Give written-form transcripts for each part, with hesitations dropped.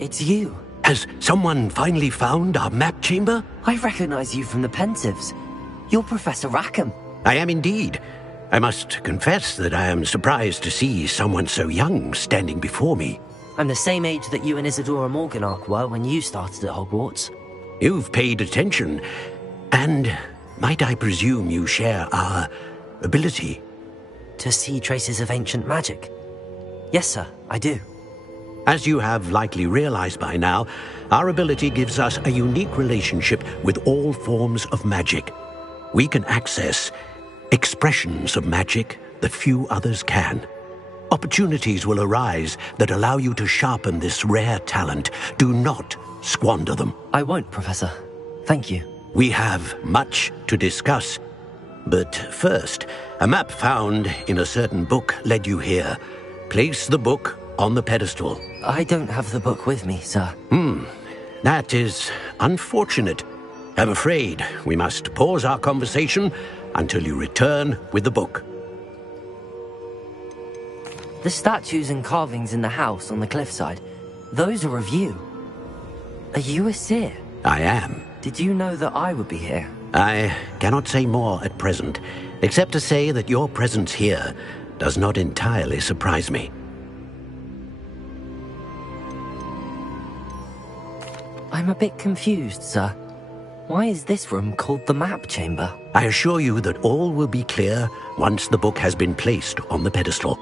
it's you. Has someone finally found our map chamber? I recognize you from the Pensieves. You're Professor Rackham. I am indeed. I must confess that I am surprised to see someone so young standing before me. I'm the same age that you and Isadora Morganach were when you started at Hogwarts. You've paid attention, and might I presume you share our ability? To see traces of ancient magic? Yes, sir, I do. As you have likely realized by now, our ability gives us a unique relationship with all forms of magic. We can access expressions of magic that few others can. Opportunities will arise that allow you to sharpen this rare talent. Do not squander them. I won't, Professor. Thank you. We have much to discuss. But first, a map found in a certain book led you here. Place the book on the pedestal. I don't have the book with me, sir. That is unfortunate. I'm afraid we must pause our conversation until you return with the book. The statues and carvings in the house on the cliffside, those are of you. Are you a seer? I am. Did you know that I would be here? I cannot say more at present, except to say that your presence here does not entirely surprise me. I'm a bit confused, sir. Why is this room called the map chamber? I assure you that all will be clear once the book has been placed on the pedestal.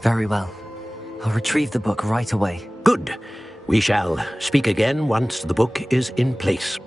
Very well. I'll retrieve the book right away. Good. We shall speak again once the book is in place.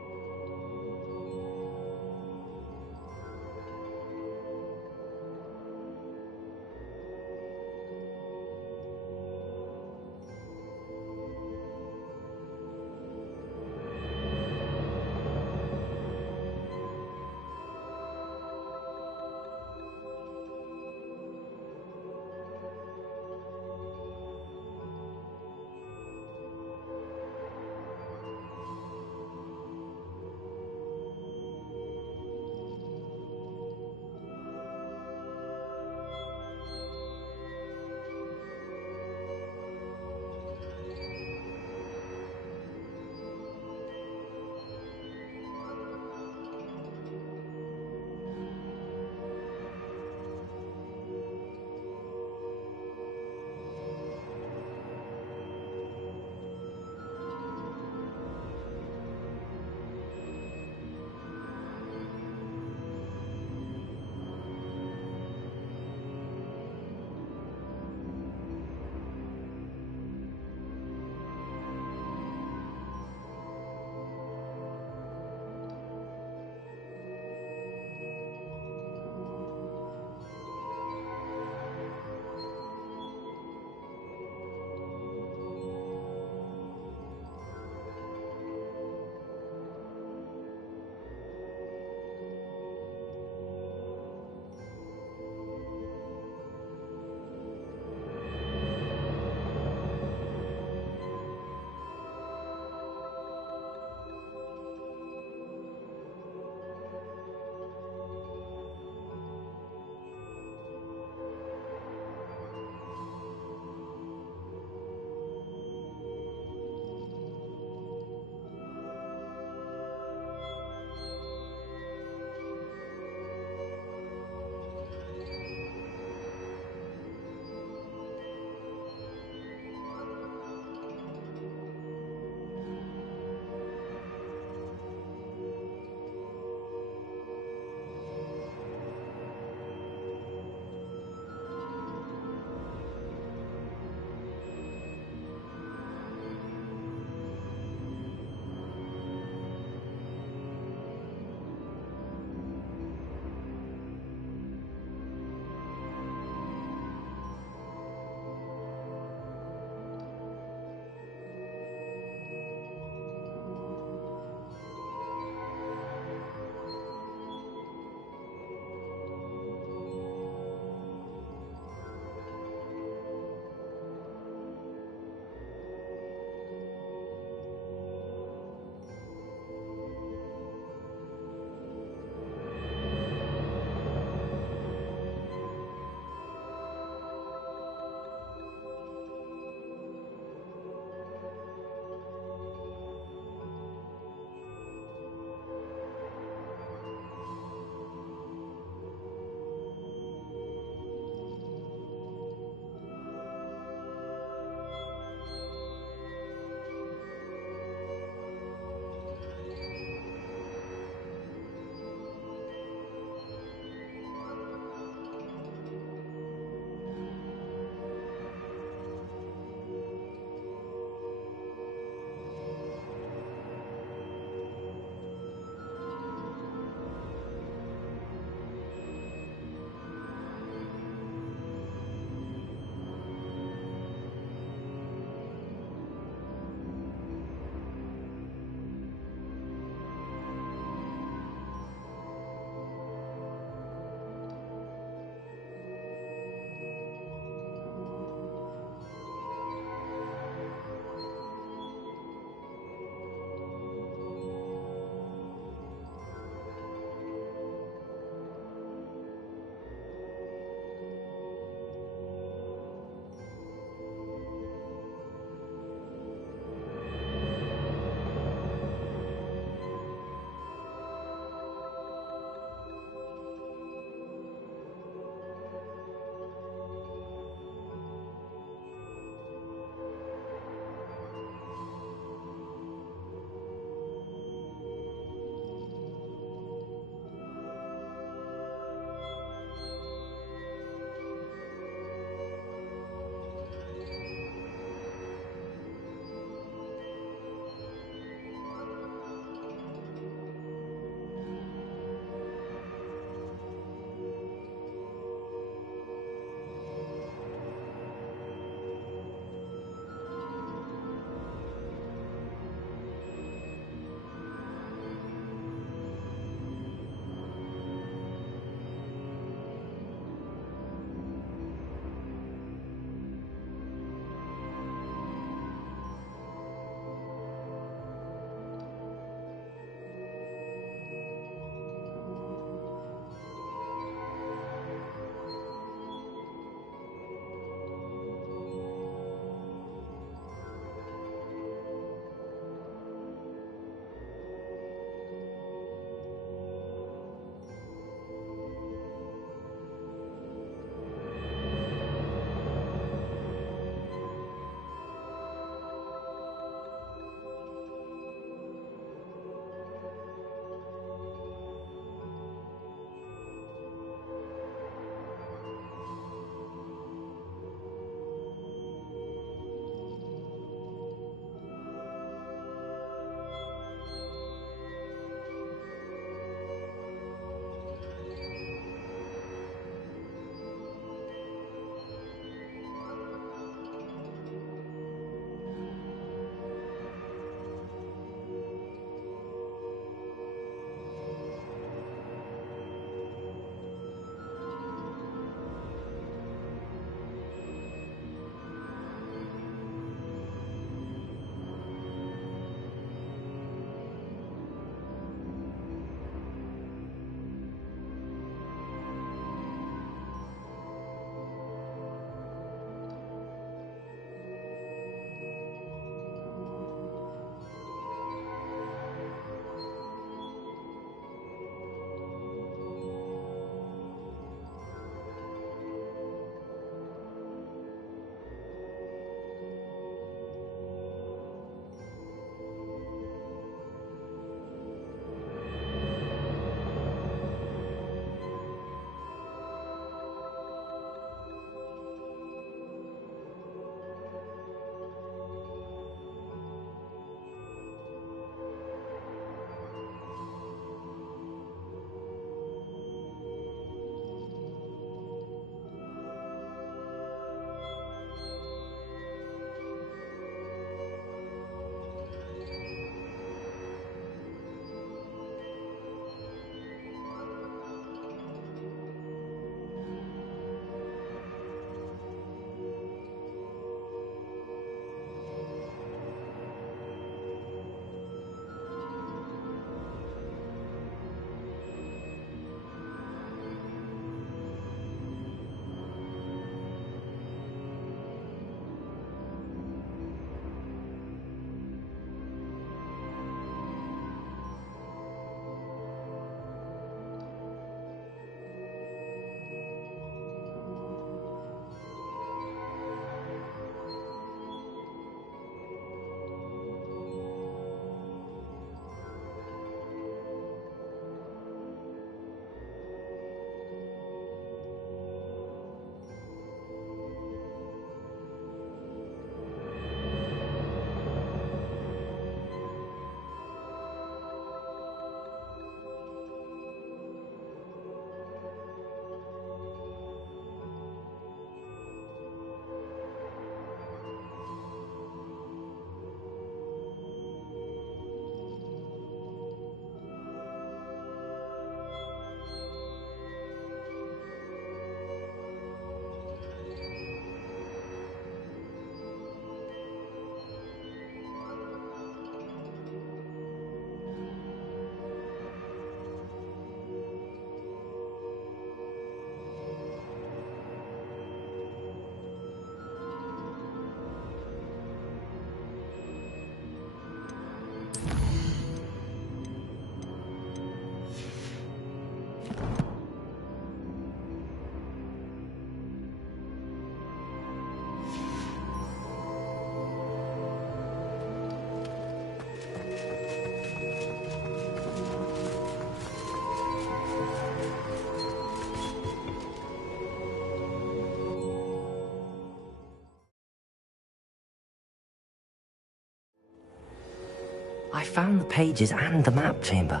I found the pages and the map chamber.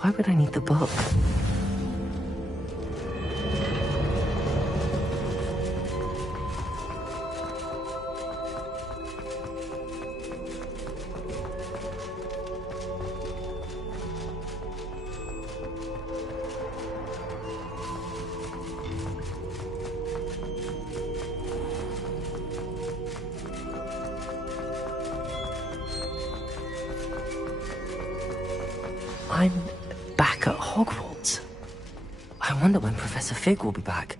Why would I need the book? I'm back at Hogwarts. I wonder when Professor Fig will be back.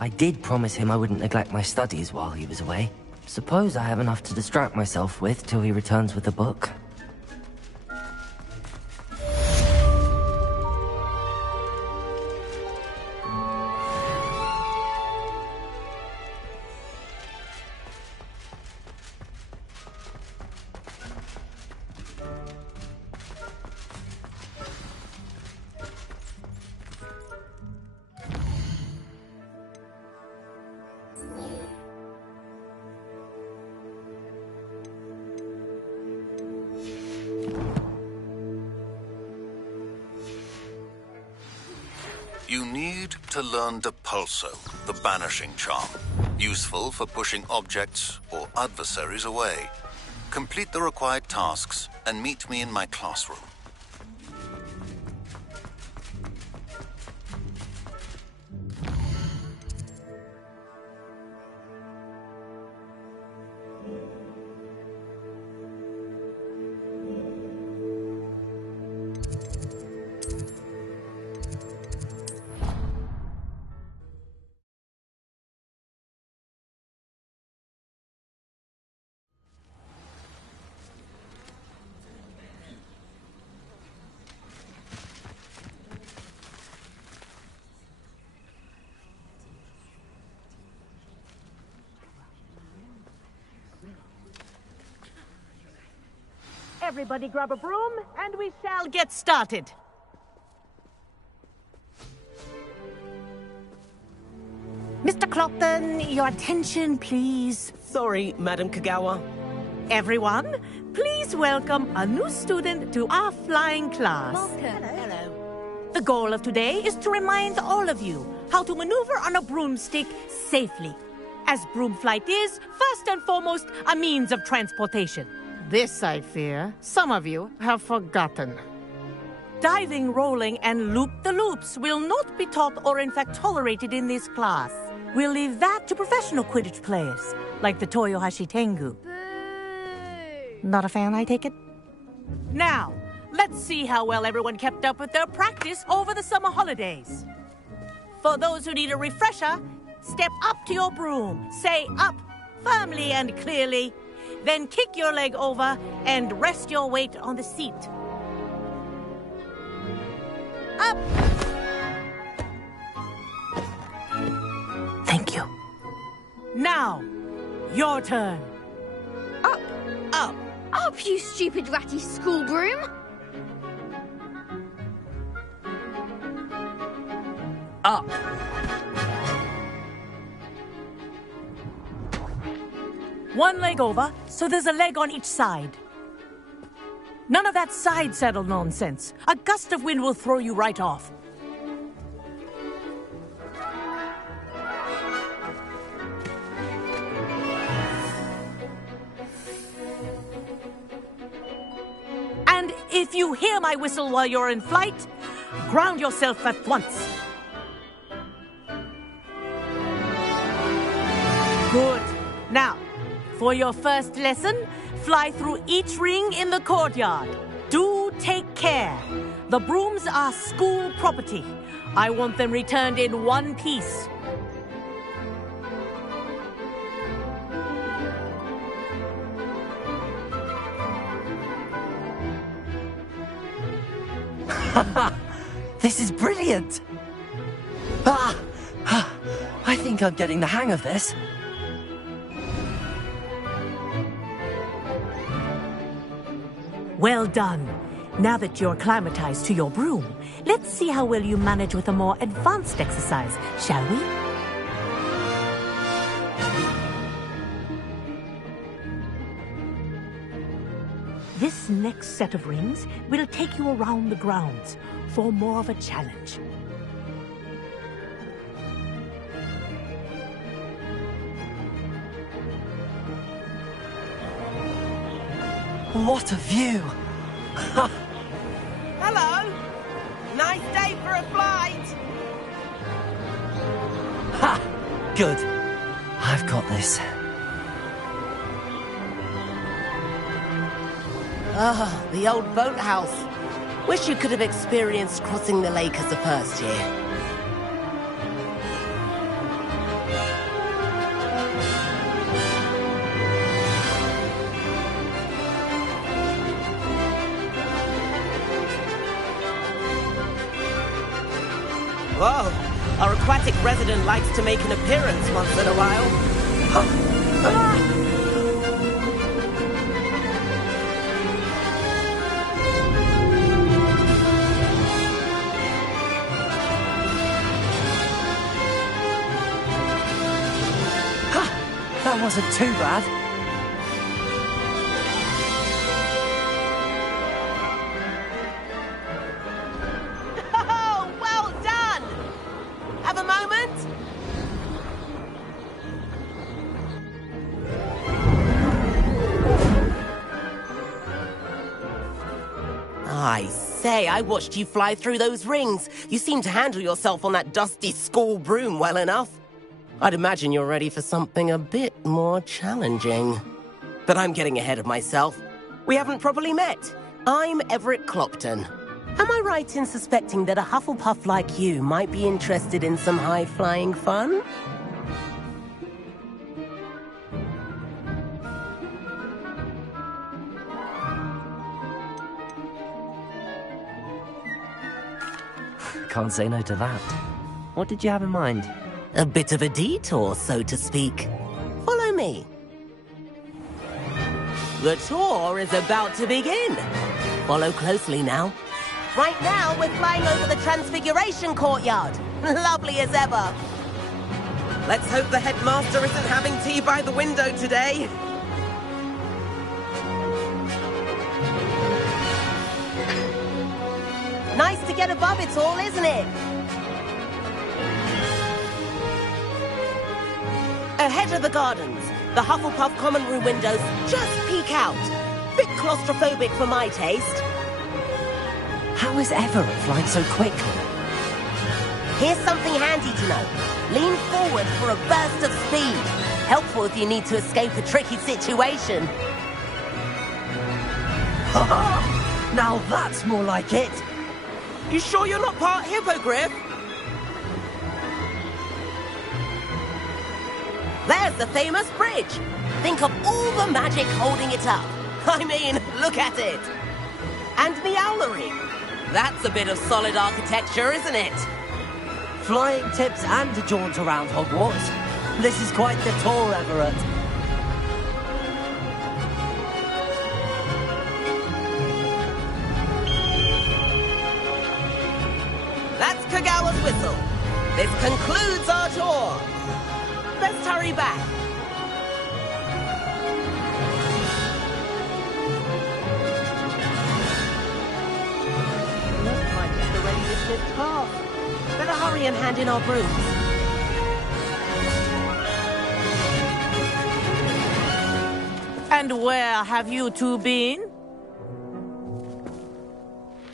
I did promise him I wouldn't neglect my studies while he was away. Suppose I have enough to distract myself with till he returns with the book. You need to learn Depulso, the banishing charm. Useful for pushing objects or adversaries away. Complete the required tasks and meet me in my classroom. Everybody grab a broom, and we shall get started. Mr. Clopton, your attention, please. Sorry, Madam Kagawa. Everyone, please welcome a new student to our flying class. Welcome. Hello. The goal of today is to remind all of you how to maneuver on a broomstick safely, as broom flight is, first and foremost, a means of transportation. This, I fear, some of you have forgotten. Diving, rolling, and loop-the-loops will not be taught or in fact tolerated in this class. We'll leave that to professional Quidditch players, like the Toyohashi Tengu. Boo! Not a fan, I take it? Now, let's see how well everyone kept up with their practice over the summer holidays. For those who need a refresher, step up to your broom, say up firmly and clearly, then kick your leg over and rest your weight on the seat. Up! Thank you. Now, your turn. Up! Up! Up, you stupid ratty school broom! Up! One leg over, so there's a leg on each side. None of that side saddle nonsense. A gust of wind will throw you right off. And if you hear my whistle while you're in flight, ground yourself at once. Good. Now, for your first lesson, fly through each ring in the courtyard. Do take care. The brooms are school property. I want them returned in one piece. This is brilliant! I think I'm getting the hang of this. Well done. Now that you're acclimatized to your broom, let's see how well you manage with a more advanced exercise, shall we? This next set of rings will take you around the grounds for more of a challenge. What a view! Hello! Nice day for a flight! Ha! Good. I've got this. Ah, the old boathouse. Wish you could have experienced crossing the lake as a first year. Whoa, our aquatic resident likes to make an appearance once in a while. That wasn't too bad. Oh, well done! Have a moment? I say, I watched you fly through those rings. You seem to handle yourself on that dusty school broom well enough. I'd imagine you're ready for something a bit more challenging. But I'm getting ahead of myself. We haven't properly met. I'm Everett Clopton. Am I right in suspecting that a Hufflepuff like you might be interested in some high-flying fun? Can't say no to that. What did you have in mind? A bit of a detour, so to speak. Follow me. The tour is about to begin. Follow closely now. Right now, we're flying over the Transfiguration Courtyard. Lovely as ever. Let's hope the headmaster isn't having tea by the window today. Nice to get above it all, isn't it? Ahead of the gardens, the Hufflepuff common room windows just peek out. Bit claustrophobic for my taste. How is Everett flying so quickly? Here's something handy to know. Lean forward for a burst of speed. Helpful if you need to escape a tricky situation. Now that's more like it. You sure you're not part hippogriff? There's the famous bridge. Think of all the magic holding it up. I mean, look at it. And the owlery. That's a bit of solid architecture, isn't it? Flying tips and a jaunt around Hogwarts. This is quite the tour, Everett. That's Kagawa's whistle. This concludes our tour. Let's hurry back. Looks like it's already dismissed half. Better hurry and hand in our brooms. And where have you two been?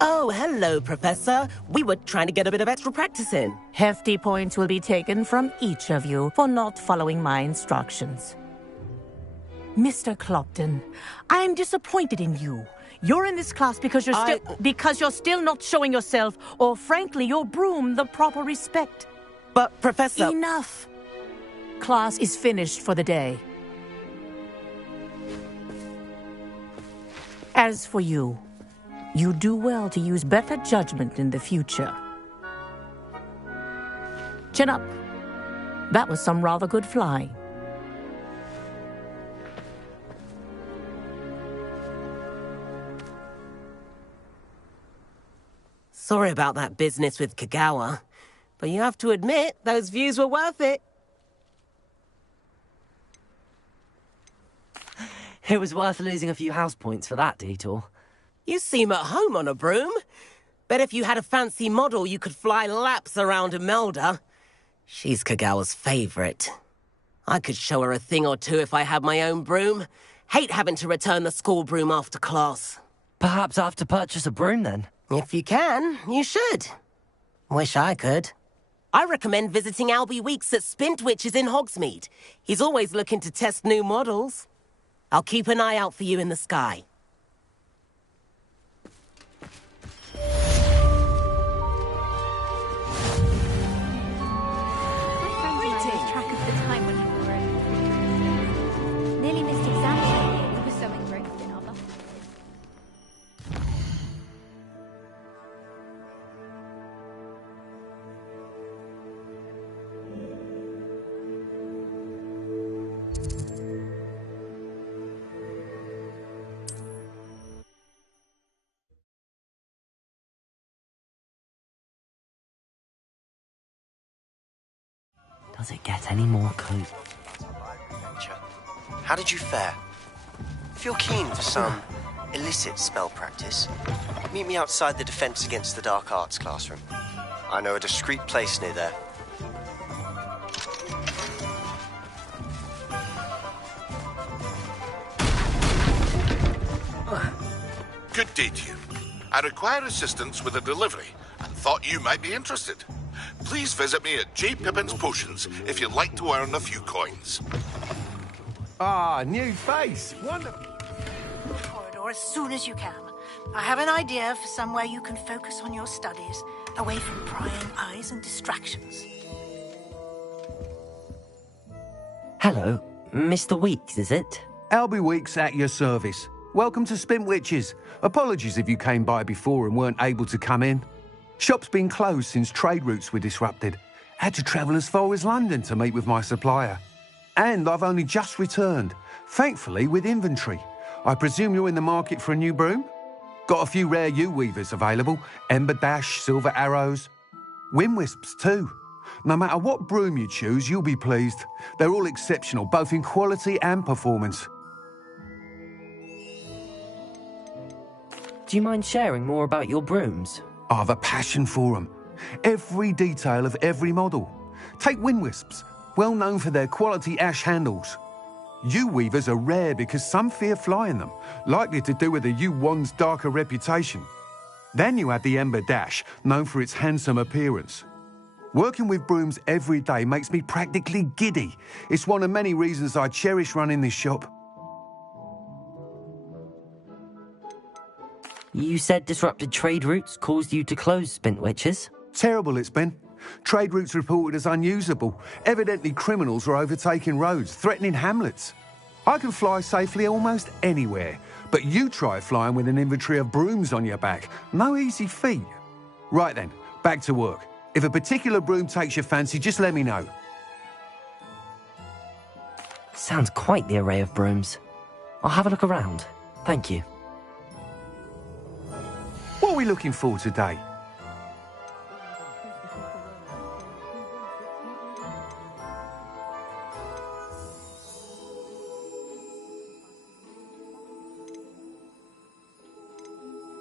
Oh, hello, Professor. We were trying to get a bit of extra practice in. Hefty points will be taken from each of you for not following my instructions. Mr. Clopton, I'm disappointed in you. You're in this class because you're still not showing yourself, or frankly, your broom the proper respect. But, Professor... Enough. Class is finished for the day. As for you, you do well to use better judgment in the future. Chin up. That was some rather good flying. Sorry about that business with Kagawa, but you have to admit, those views were worth it. It was worth losing a few house points for that detour. You seem at home on a broom. Bet if you had a fancy model, you could fly laps around Imelda. She's Kagawa's favorite. I could show her a thing or two if I had my own broom. Hate having to return the school broom after class. Perhaps I have to purchase a broom then. If you can, you should. Wish I could. I recommend visiting Albie Weeks at Spintwitches in Hogsmeade. He's always looking to test new models. I'll keep an eye out for you in the sky. Track of the time when you were nearly missed exams. We were so engrossed in our bus. Does it get any more cool? How did you fare? If you're keen for some illicit spell practice, meet me outside the Defense Against the Dark Arts classroom. I know a discreet place near there. Good day to you. I require assistance with a delivery and thought you might be interested. Please visit me at J. Pippin's Potions if you'd like to earn a few coins. Ah, new face. Wonderful. Corridor as soon as you can. I have an idea for somewhere you can focus on your studies, away from prying eyes and distractions. Hello, Mr. Weeks, is it? Albie Weeks at your service. Welcome to Spintwitches. Apologies if you came by before and weren't able to come in. Shop's been closed since trade routes were disrupted. Had to travel as far as London to meet with my supplier. And I've only just returned, thankfully with inventory. I presume you're in the market for a new broom? Got a few rare U-weavers available, Ember Dash, Silver Arrows. Wind Wisps too. No matter what broom you choose, you'll be pleased. They're all exceptional, both in quality and performance. Do you mind sharing more about your brooms? I have a passion for them. Every detail of every model. Take Wind Wisps, well known for their quality ash handles. U-weavers are rare because some fear flying them, likely to do with the U-wand's darker reputation. Then you have the Ember Dash, known for its handsome appearance. Working with brooms every day makes me practically giddy. It's one of many reasons I cherish running this shop. You said disrupted trade routes caused you to close Spintwitches? Terrible it's been. Trade routes reported as unusable. Evidently criminals were overtaking roads, threatening hamlets. I can fly safely almost anywhere, but you try flying with an inventory of brooms on your back. No easy feat. Right then, back to work. If a particular broom takes your fancy, just let me know. Sounds quite the array of brooms. I'll have a look around. Thank you. What are we looking for today?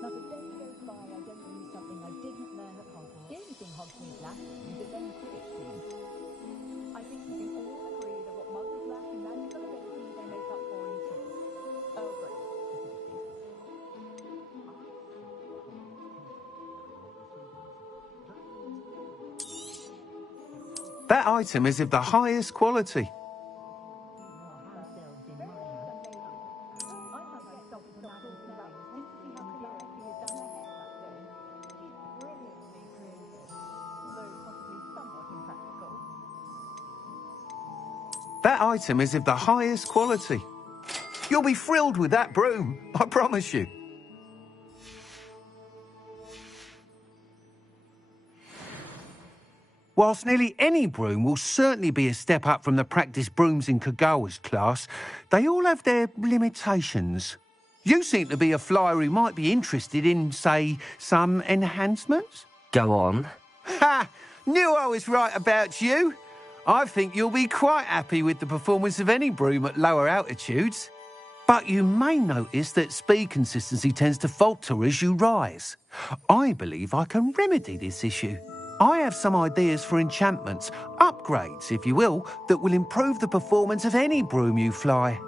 Not a day goes by I don't use something I didn't learn at Hogwarts. The only thing Hogsmeade lacks is its own cricket team. I think we can all agree that what Muggles lack in magical ability, they make up for in tea. Oh, great. That item is of the highest quality. That item is of the highest quality. You'll be thrilled with that broom, I promise you. Whilst nearly any broom will certainly be a step up from the practice brooms in Kagawa's class, they all have their limitations. You seem to be a flyer who might be interested in, say, some enhancements? Go on. Ha! Knew I was right about you. I think you'll be quite happy with the performance of any broom at lower altitudes. But you may notice that speed consistency tends to falter as you rise. I believe I can remedy this issue. I have some ideas for enchantments, upgrades, if you will, that will improve the performance of any broom you fly.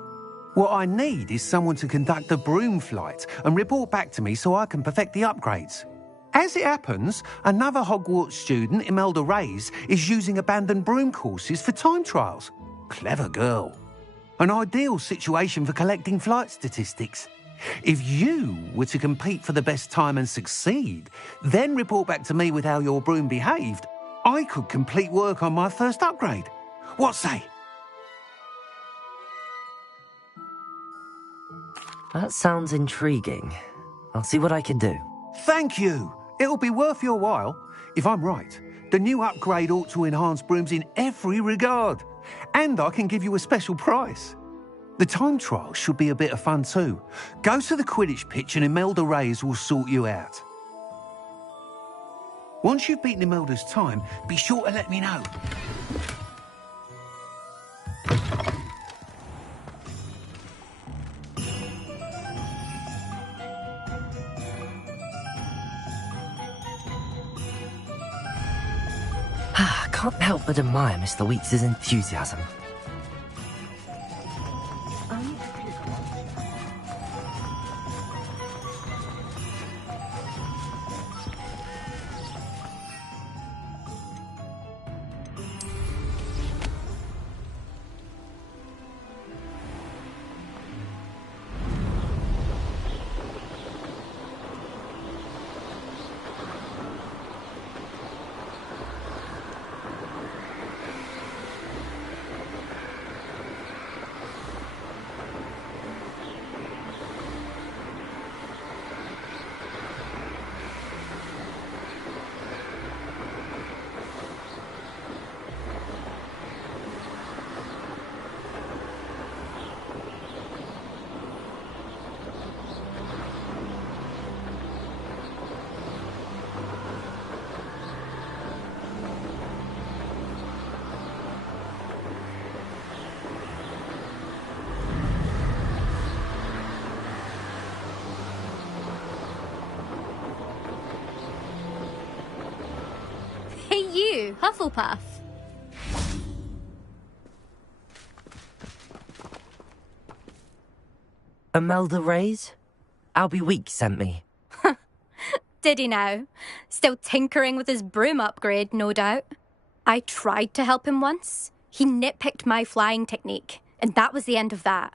What I need is someone to conduct a broom flight and report back to me so I can perfect the upgrades. As it happens, another Hogwarts student, Imelda Reyes, is using abandoned broom courses for time trials. Clever girl. An ideal situation for collecting flight statistics. If you were to compete for the best time and succeed, then report back to me with how your broom behaved, I could complete work on my first upgrade. What say? That sounds intriguing. I'll see what I can do. Thank you. It'll be worth your while. If I'm right, the new upgrade ought to enhance brooms in every regard. And I can give you a special price. The time trial should be a bit of fun too. Go to the Quidditch pitch and Imelda Reyes will sort you out. Once you've beaten Imelda's time, be sure to let me know. I can't help but admire Mr. Weeks' enthusiasm. Hey you, Hufflepuff. Imelda Reyes? Albie Weeks sent me. Did he now? Still tinkering with his broom upgrade, no doubt. I tried to help him once. He nitpicked my flying technique, and that was the end of that.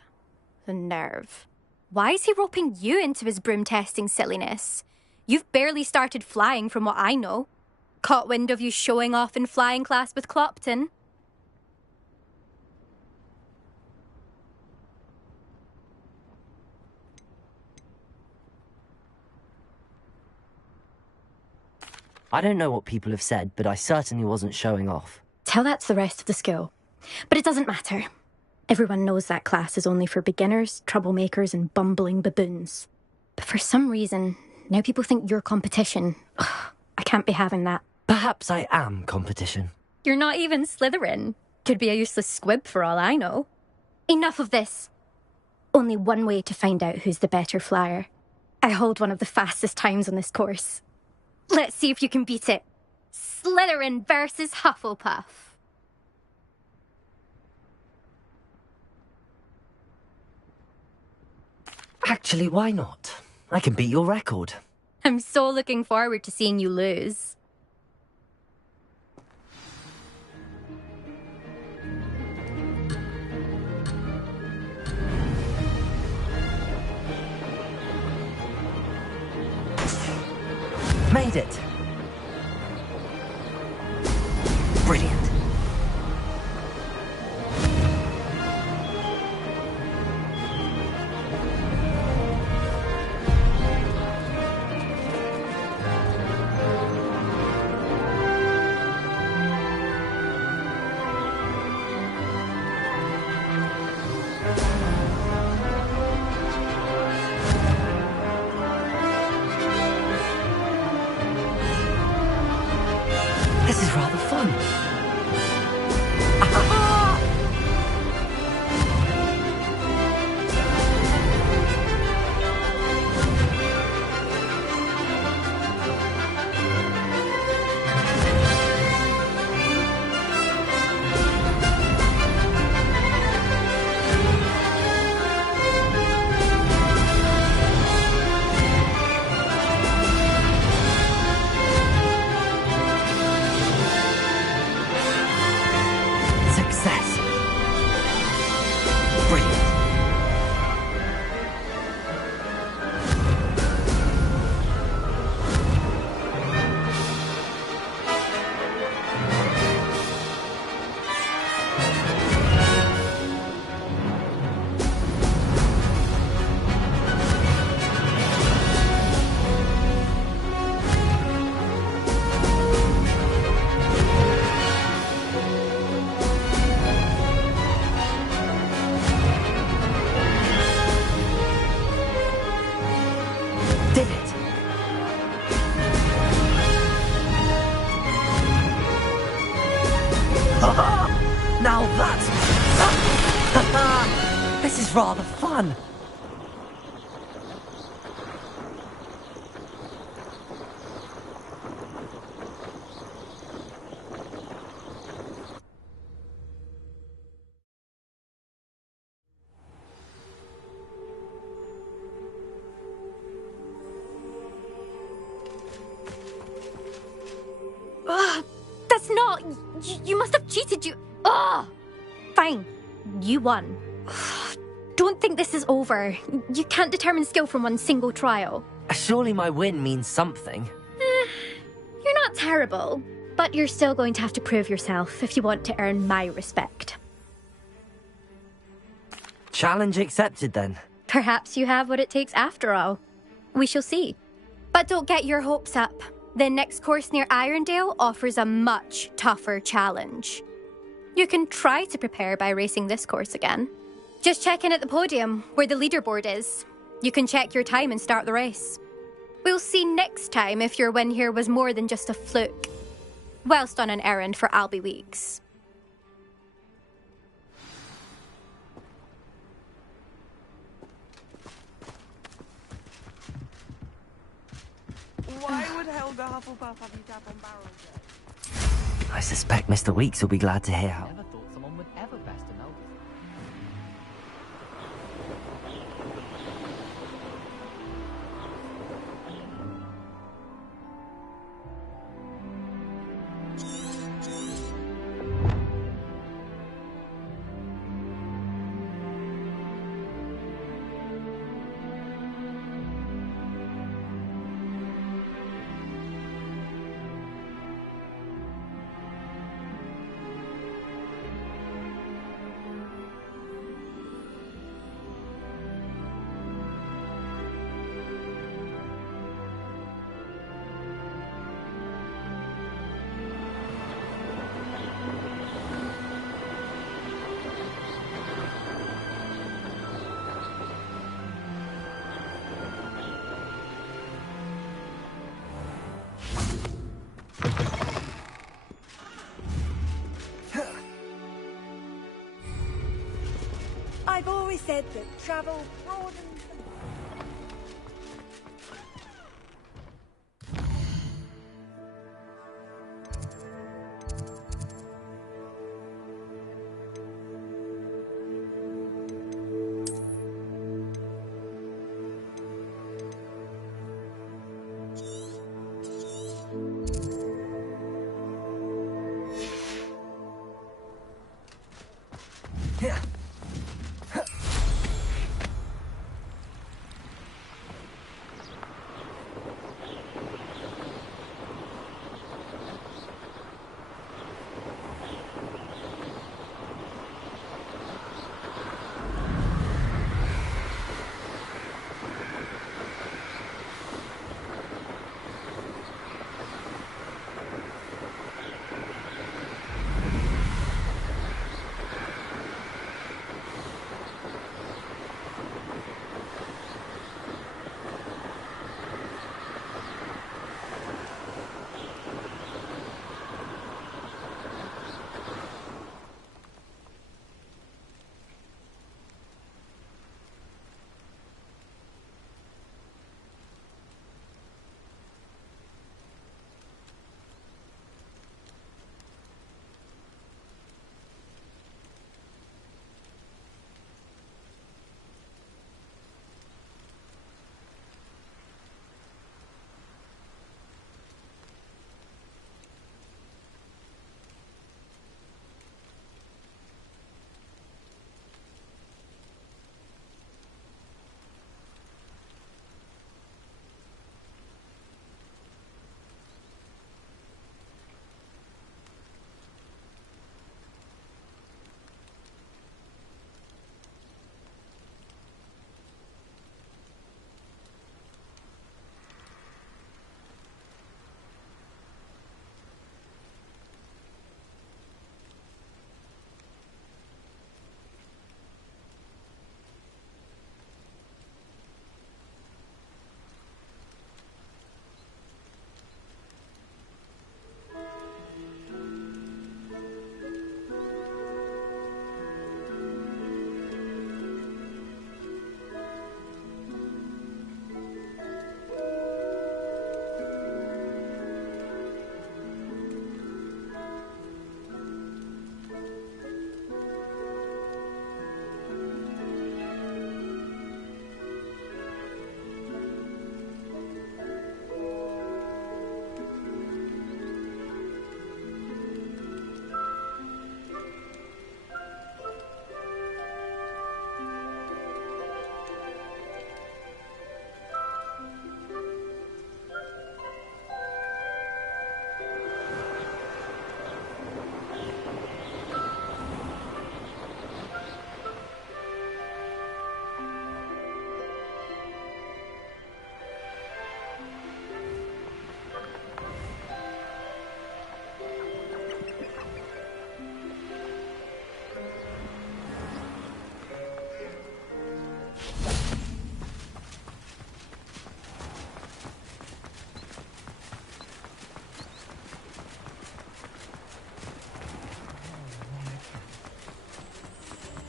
The nerve. Why is he roping you into his broom testing silliness? You've barely started flying from what I know. Caught wind of you showing off in flying class with Clopton. I don't know what people have said, but I certainly wasn't showing off. Tell that to the rest of the school. But it doesn't matter. Everyone knows that class is only for beginners, troublemakers, and bumbling baboons. But for some reason, now people think you're competition. Ugh, I can't be having that. Perhaps I am competition. You're not even Slytherin. Could be a useless squib for all I know. Enough of this. Only one way to find out who's the better flyer. I hold one of the fastest times on this course. Let's see if you can beat it. Slytherin versus Hufflepuff. Actually, why not? I can beat your record. I'm so looking forward to seeing you lose. Made it! Brilliant. did it! Now that's... This is rather fun! That's not... You must have cheated, you... Ugh! Fine. You won. Don't think this is over. You can't determine skill from one single trial. Surely my win means something. You're not terrible, but you're still going to have to prove yourself if you want to earn my respect. Challenge accepted, then. Perhaps you have what it takes after all. We shall see. But don't get your hopes up. The next course near Irondale offers a much tougher challenge. You can try to prepare by racing this course again. Just check in at the podium, where the leaderboard is. You can check your time and start the race. We'll see next time if your win here was more than just a fluke. Whilst on an errand for Albie Weeks. Why would Helga Hufflepuff have you tap on barrels? I suspect Mr. Weeks will be glad to hear how... Never thought someone would ever best an elf. I've always said that travel broadens the...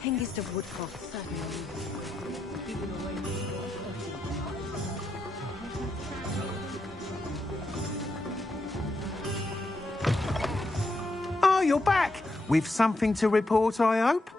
Hengist of Woodcroft certainly given away Oh, you're back! With something to report, I hope?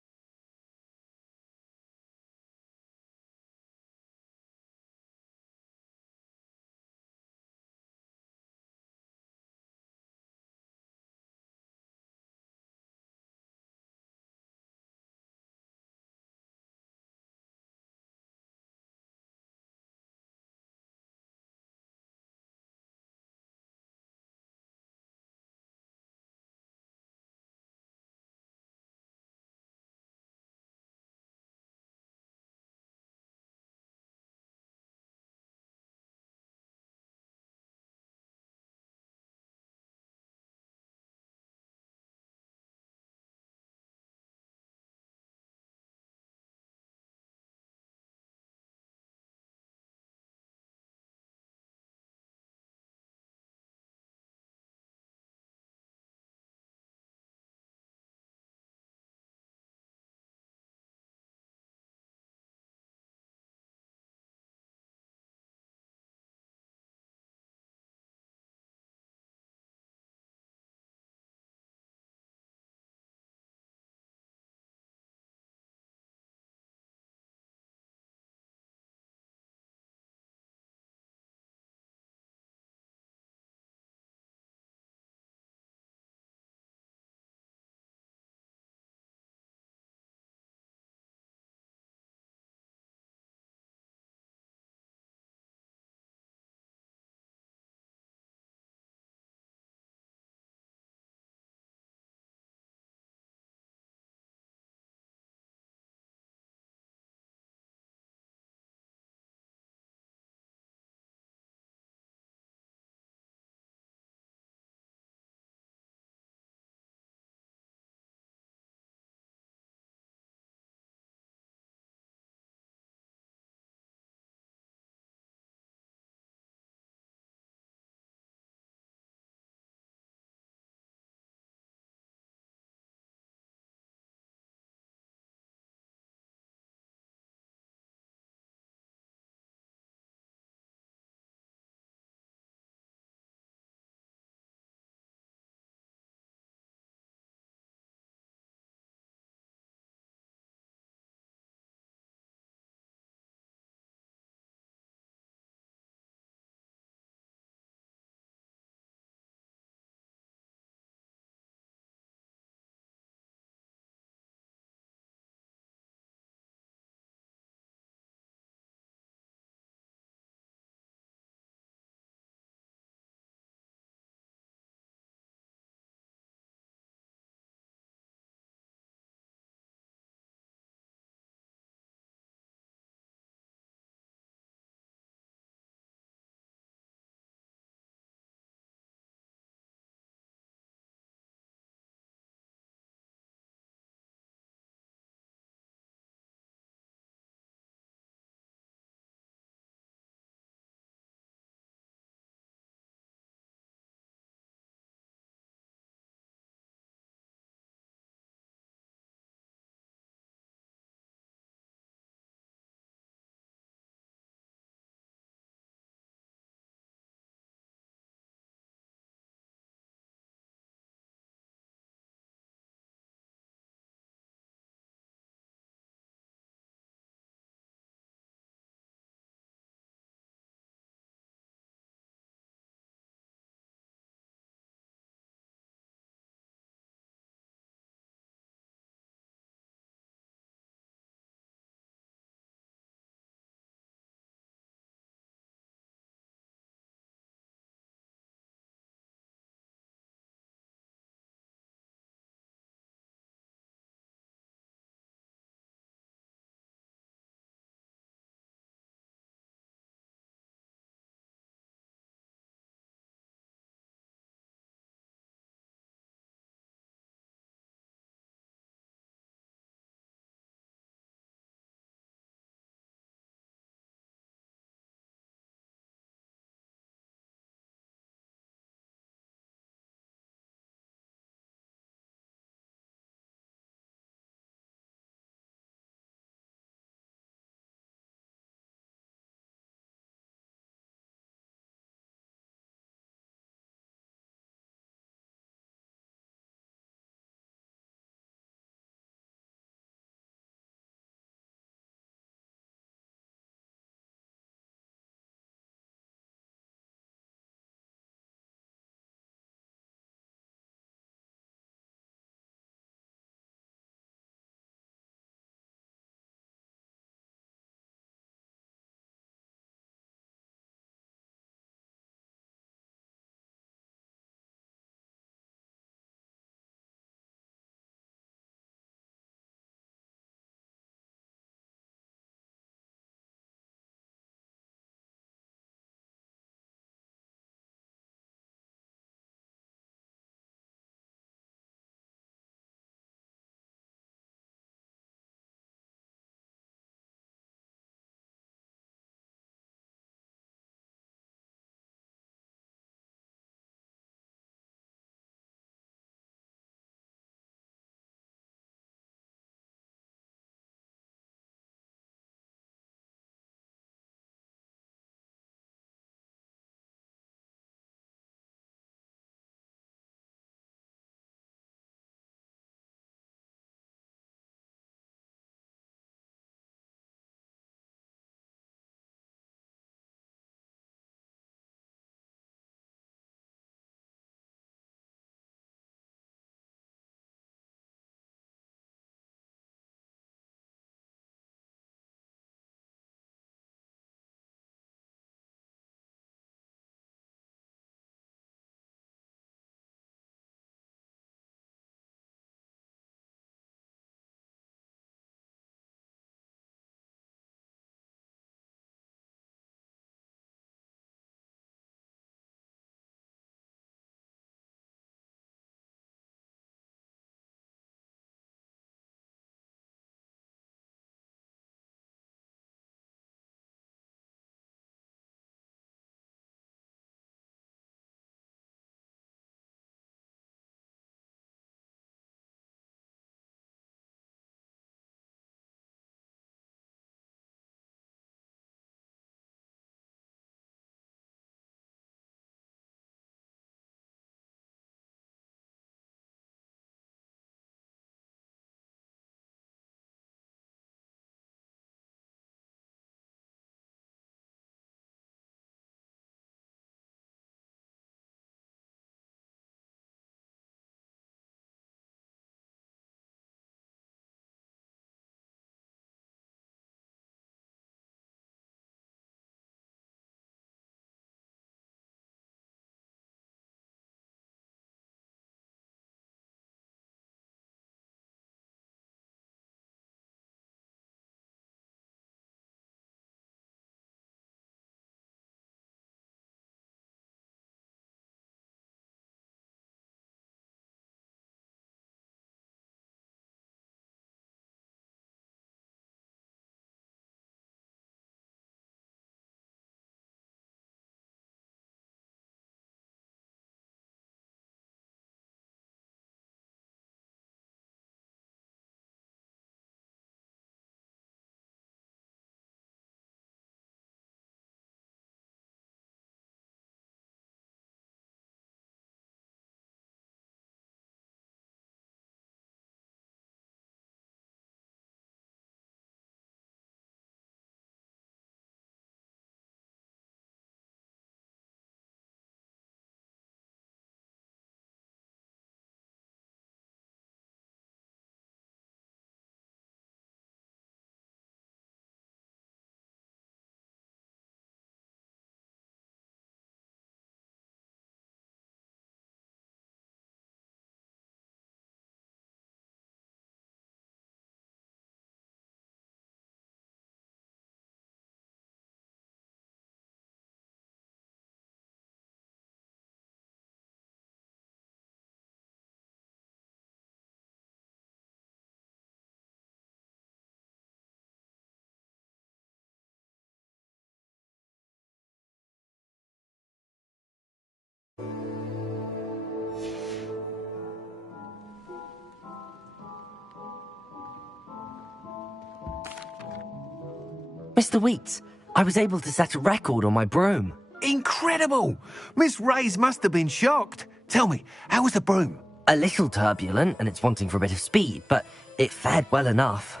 Mr. Wheats, I was able to set a record on my broom. Incredible! Miss Reyes must have been shocked. Tell me, how was the broom? A little turbulent, and it's wanting for a bit of speed, but it fared well enough.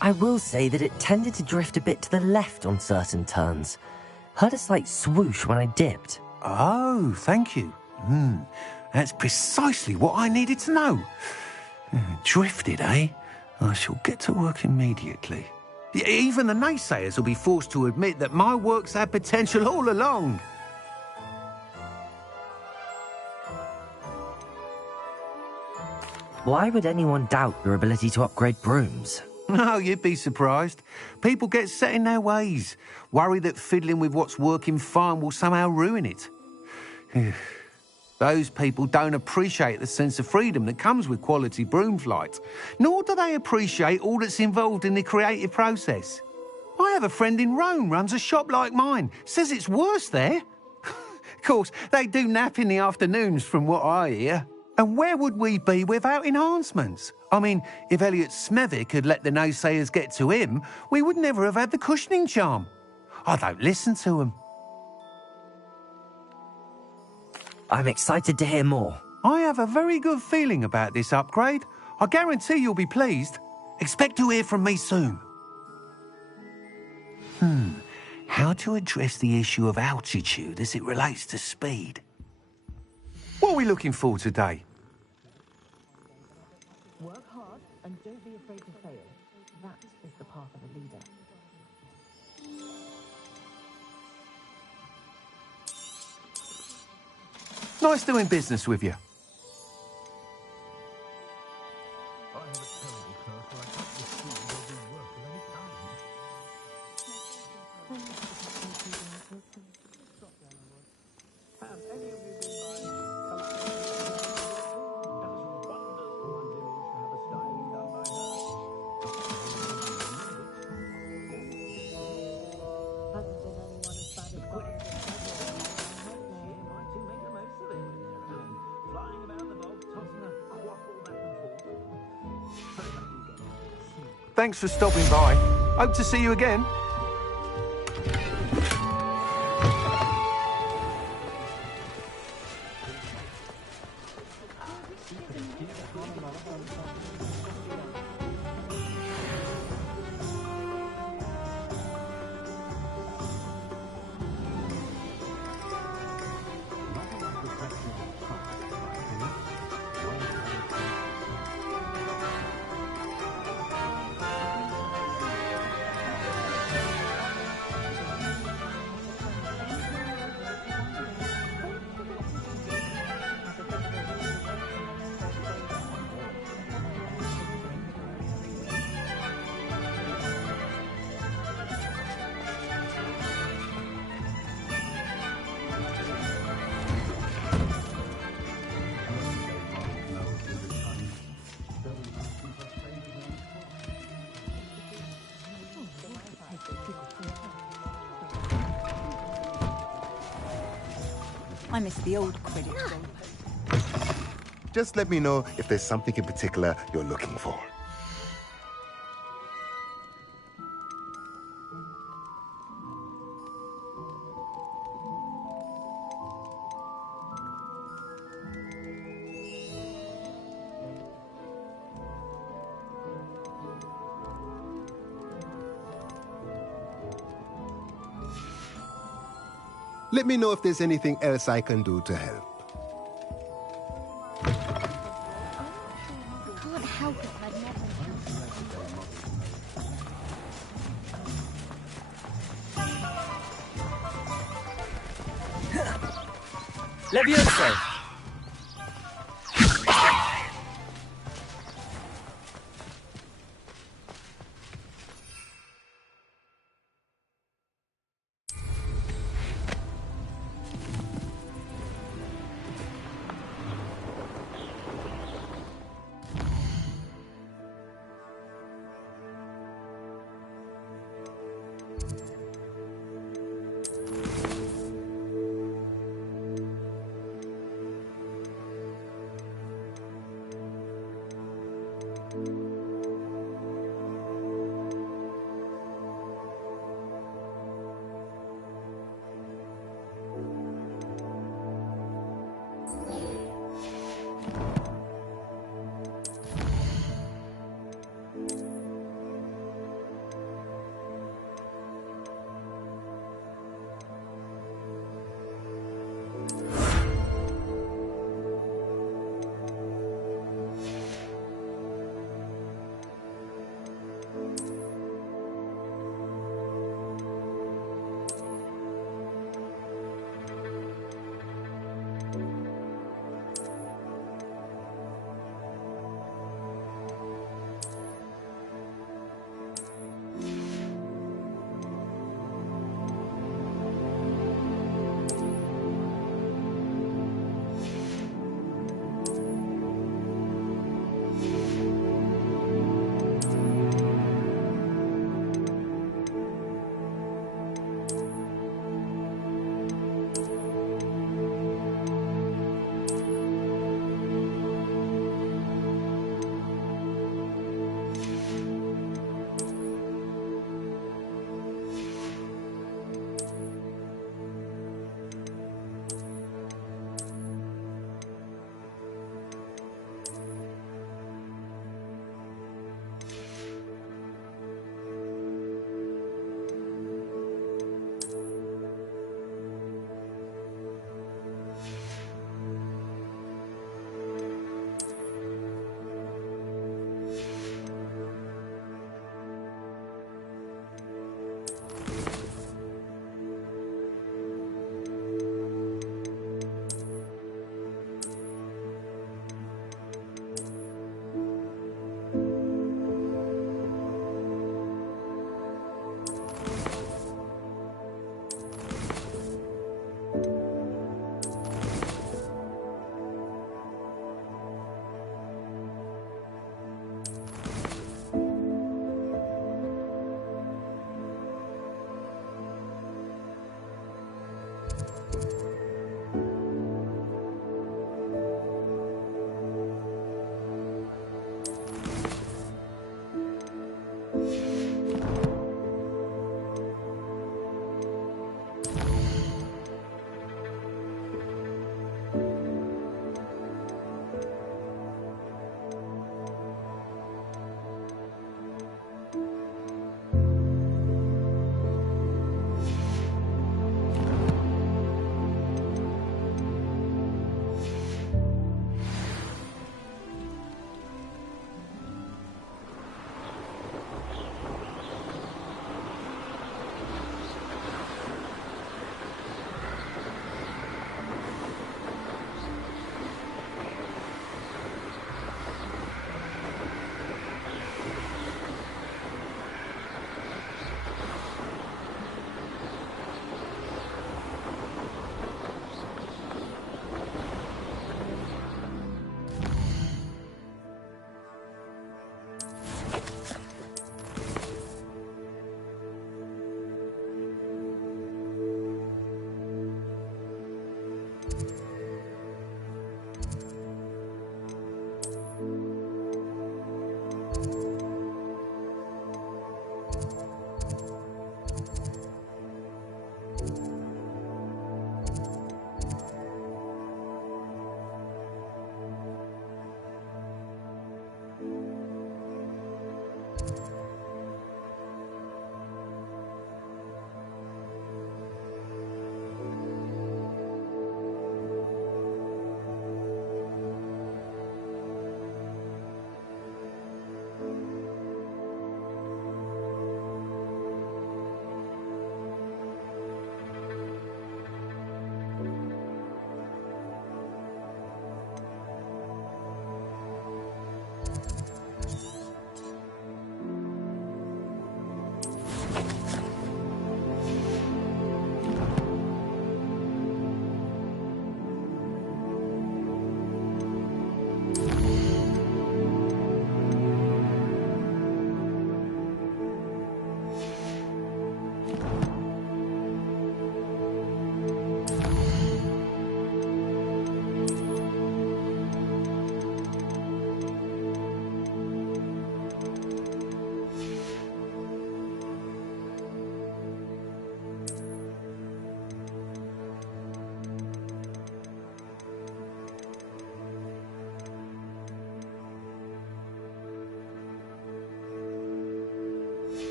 I will say that it tended to drift a bit to the left on certain turns. Heard a slight swoosh when I dipped. Oh, thank you. That's precisely what I needed to know. Drifted, eh? I shall get to work immediately. Even the naysayers will be forced to admit that my work's had potential all along. Why would anyone doubt your ability to upgrade brooms? No, you'd be surprised. People get set in their ways, worry that fiddling with what's working fine will somehow ruin it. Those people don't appreciate the sense of freedom that comes with quality broom flight, nor do they appreciate all that's involved in the creative process. I have a friend in Rome runs a shop like mine, says it's worse there. Of course, they do nap in the afternoons from what I hear. And where would we be without enhancements? I mean, if Elliot Smethwick had let the naysayers get to him, we would never have had the cushioning charm. I don't listen to them. I'm excited to hear more. I have a very good feeling about this upgrade. I guarantee you'll be pleased. Expect to hear from me soon. How to address the issue of altitude as it relates to speed? What are we looking for today? Work hard and don't be afraid to fail. That is the path of a leader. Nice doing business with you. Thanks for stopping by. Hope to see you again. I miss the old credit roll. Just let me know if there's something in particular you're looking for. Let me know if there's anything else I can do to help. I can't help it, I'd never. Levioso!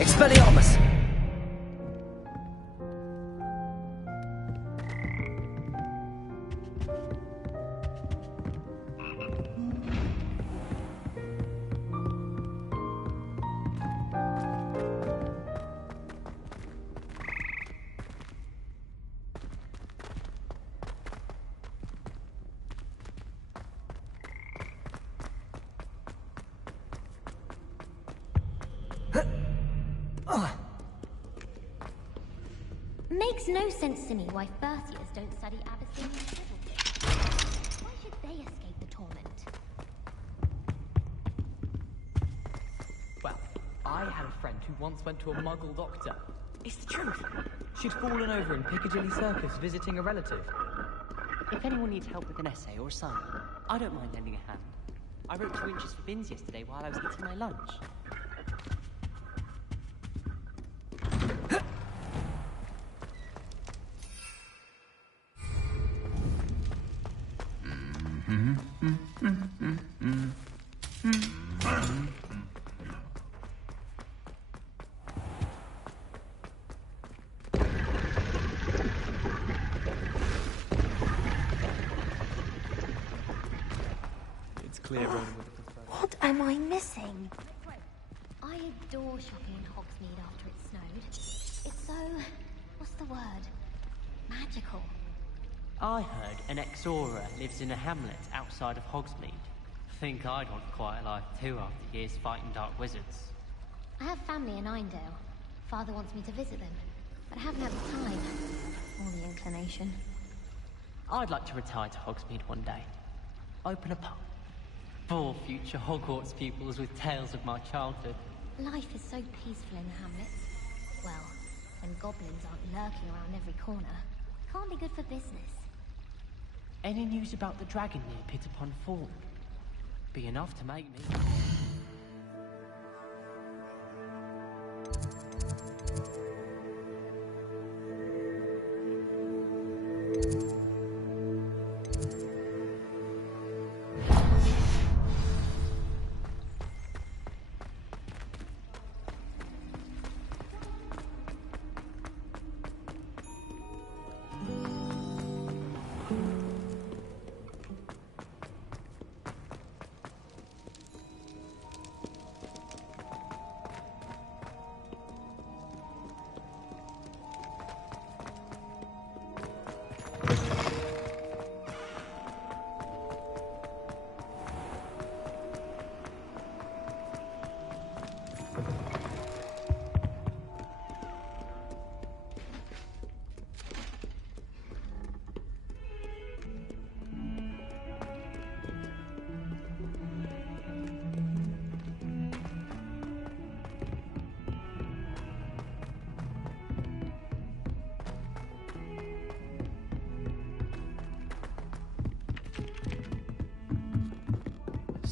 Expelliarmus! Makes no sense to me why first years don't study Abyssinian chivalry. Why should they escape the torment? Well, I had a friend who once went to a muggle doctor. It's the truth. She'd fallen over in Piccadilly Circus visiting a relative. If anyone needs help with an essay or a assignment, I don't mind lending a hand. I wrote 2 inches for bins yesterday while I was eating my lunch. It's clear Ronan would have preferred. What am I missing? I adore shopping in Hogsmeade after it snowed. It's so... what's the word? Magical. I heard an ex-Aura lives in a hamlet outside of Hogsmeade. Think I'd want a quiet life too after years fighting dark wizards. I have family in Eindale. Father wants me to visit them, but I haven't had the time. Or the inclination. I'd like to retire to Hogsmeade one day. Open a pub. For future Hogwarts pupils with tales of my childhood. Life is so peaceful in the hamlets. Well, when goblins aren't lurking around every corner, can't be good for business. Any news about the dragon near Pittipon Ford? Be enough to make me...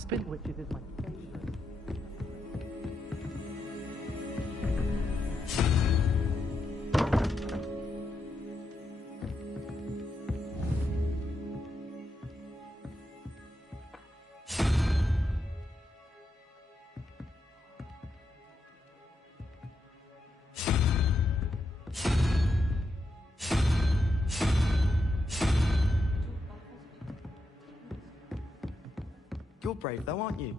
Spinwitches is my favorite. You're brave though, aren't you?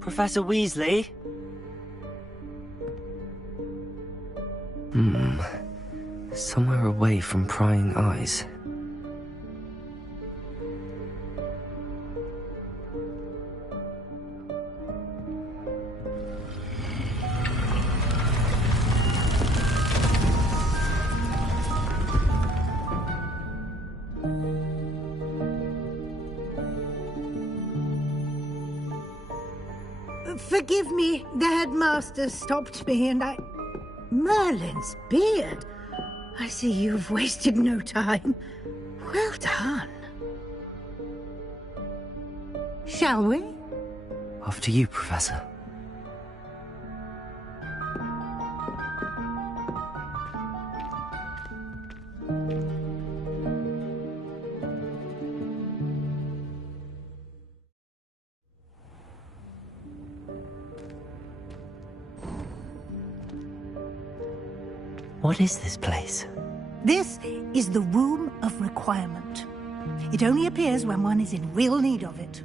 Professor Weasley? Somewhere away from prying eyes. Forgive me, the headmaster stopped me and I... Merlin's beard. I see you've wasted no time. Well done. Shall we? After you, Professor. What is this place? This is the Room of Requirement. It only appears when one is in real need of it.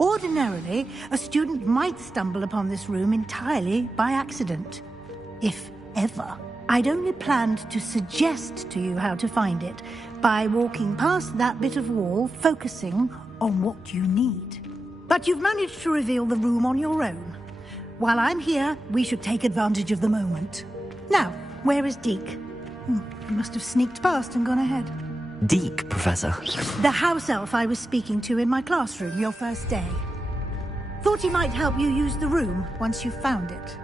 Ordinarily, a student might stumble upon this room entirely by accident. If ever. I'd only planned to suggest to you how to find it by walking past that bit of wall, focusing on what you need. But you've managed to reveal the room on your own. While I'm here, we should take advantage of the moment. Now, where is Deke? He must have sneaked past and gone ahead. Deke, Professor. The house elf I was speaking to in my classroom your first day. Thought he might help you use the room once you found it.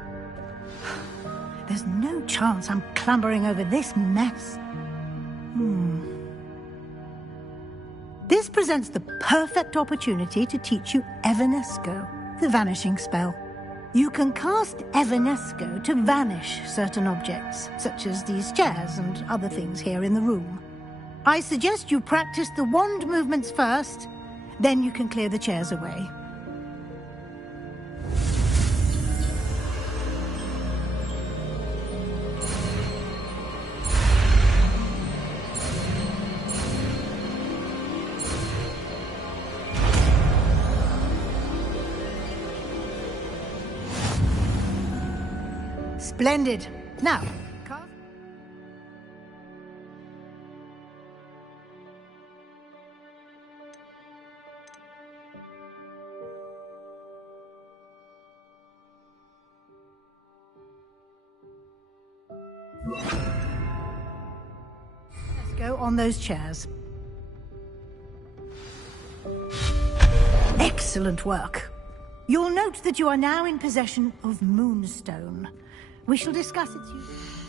There's no chance I'm clambering over this mess. This presents the perfect opportunity to teach you Evanesco, the vanishing spell. You can cast Evanesco to vanish certain objects, such as these chairs and other things here in the room. I suggest you practice the wand movements first, then you can clear the chairs away. Splendid. Now, let's go on those chairs. Excellent work. You'll note that you are now in possession of Moonstone. We shall discuss its use.